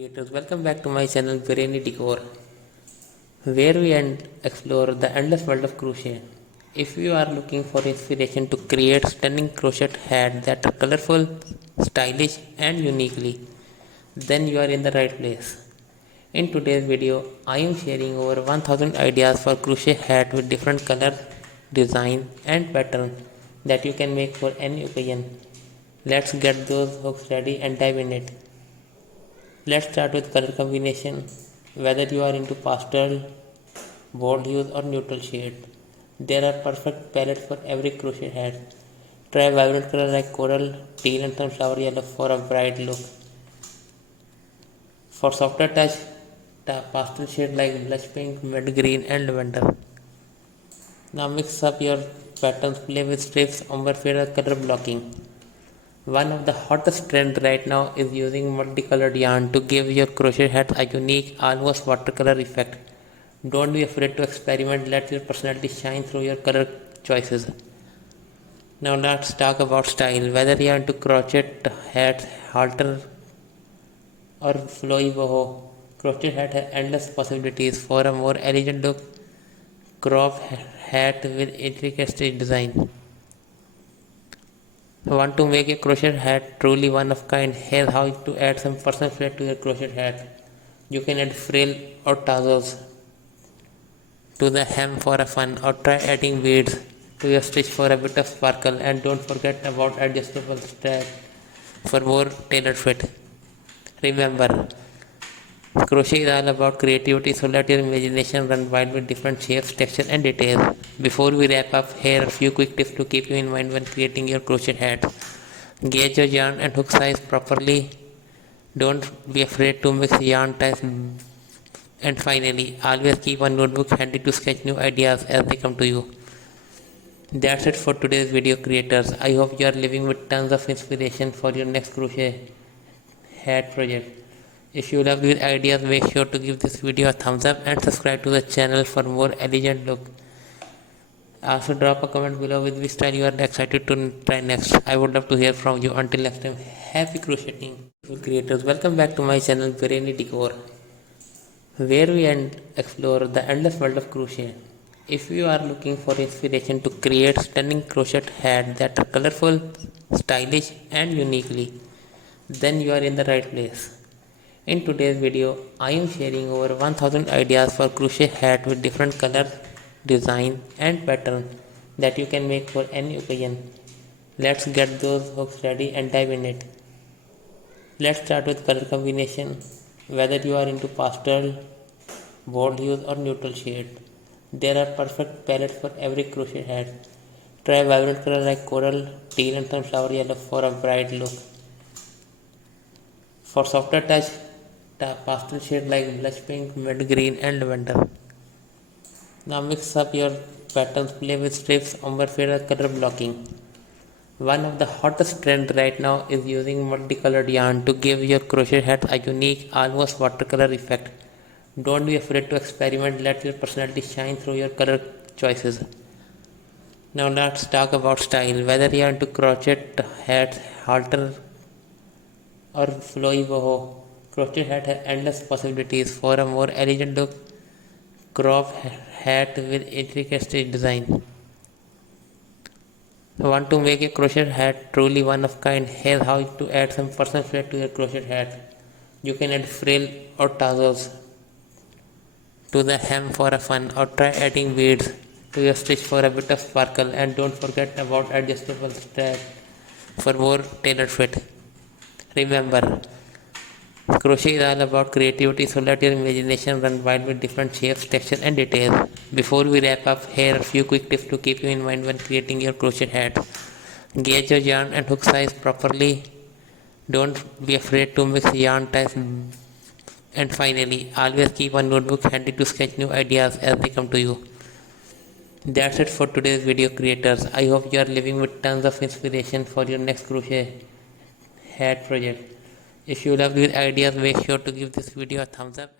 Creators, welcome back to my channel Beanie Decor, where we explore the endless world of crochet. If you are looking for inspiration to create stunning crochet hats that are colorful, stylish and uniquely, then you are in the right place. In today's video, I am sharing over 1000 ideas for crochet hat with different color, design and pattern that you can make for any occasion. Let's get those hooks ready and dive in it. Let's start with color combination. Whether you are into pastel, bold hues or neutral shade, there are perfect palettes for every crochet hat. Try vibrant colors like coral, teal and sunflower yellow for a bright look. For softer touch, pastel shades like blush pink, mid green and lavender. Now mix up your patterns, play with strips, ombre fade or color blocking. One of the hottest trends right now is using multicolored yarn to give your crochet hat a unique, almost watercolor effect. Don't be afraid to experiment, let your personality shine through your color choices. Now let's talk about style. Whether you are into crochet hats, halter or flowy boho, crochet hat has endless possibilities for a more elegant look. Crop hat with intricate design. Want to make a crochet hat truly one of kind? Here's how to add some personal flair to your crochet hat. You can add frill or tassels to the hem for a fun, or try adding beads to your stitch for a bit of sparkle, and don't forget about adjustable strap for more tailored fit. Remember, crochet is all about creativity, so let your imagination run wild with different shapes, textures and details. Before we wrap up, here are a few quick tips to keep you in mind when creating your crochet hat. Gauge your yarn and hook size properly. Don't be afraid to mix yarn types. And finally, always keep a notebook handy to sketch new ideas as they come to you. That's it for today's video, creators. I hope you are living with tons of inspiration for your next crochet hat project. If you love these ideas, make sure to give this video a thumbs up and subscribe to the channel for more elegant look. Also drop a comment below with which style you are excited to try next. I would love to hear from you. Until next time, happy crocheting. Creators, welcome back to my channel Beanie Decor, where we explore the endless world of crochet. If you are looking for inspiration to create stunning crochet hats that are colorful, stylish and uniquely, then you are in the right place. In today's video, I am sharing over 1000 ideas for crochet hat with different color, design and pattern that you can make for any occasion. Let's get those hooks ready and dive in it. Let's start with color combination. Whether you are into pastel, bold hues or neutral shade, there are perfect palettes for every crochet hat. Try vibrant colors like coral, teal and sunflower yellow for a bright look. For softer touch, pastel shades like blush pink, mid green and lavender. Now mix up your patterns, play with strips, ombre fade or color blocking. One of the hottest trends right now is using multicolored yarn to give your crochet hat a unique, almost watercolor effect. Don't be afraid to experiment, let your personality shine through your color choices. Now let's talk about style. Whether you are into crochet hats, halter or flowy boho, crochet hat has endless possibilities for a more elegant look. Crop hat with intricate design. Want to make a crochet hat truly one of kind? Here's how to add some personal flair to your crochet hat. You can add frill or tassels to the hem for a fun, or try adding beads to your stitch for a bit of sparkle, and don't forget about adjustable strap for more tailored fit. Remember, crochet is all about creativity, so let your imagination run wild with different shapes, textures and details. Before we wrap up, here are a few quick tips to keep you in mind when creating your crochet hat. Gauge your yarn and hook size properly. Don't be afraid to mix yarn types. And finally, always keep a notebook handy to sketch new ideas as they come to you. That's it for today's video, creators. I hope you are living with tons of inspiration for your next crochet hat project. If you love these ideas, make sure to give this video a thumbs up.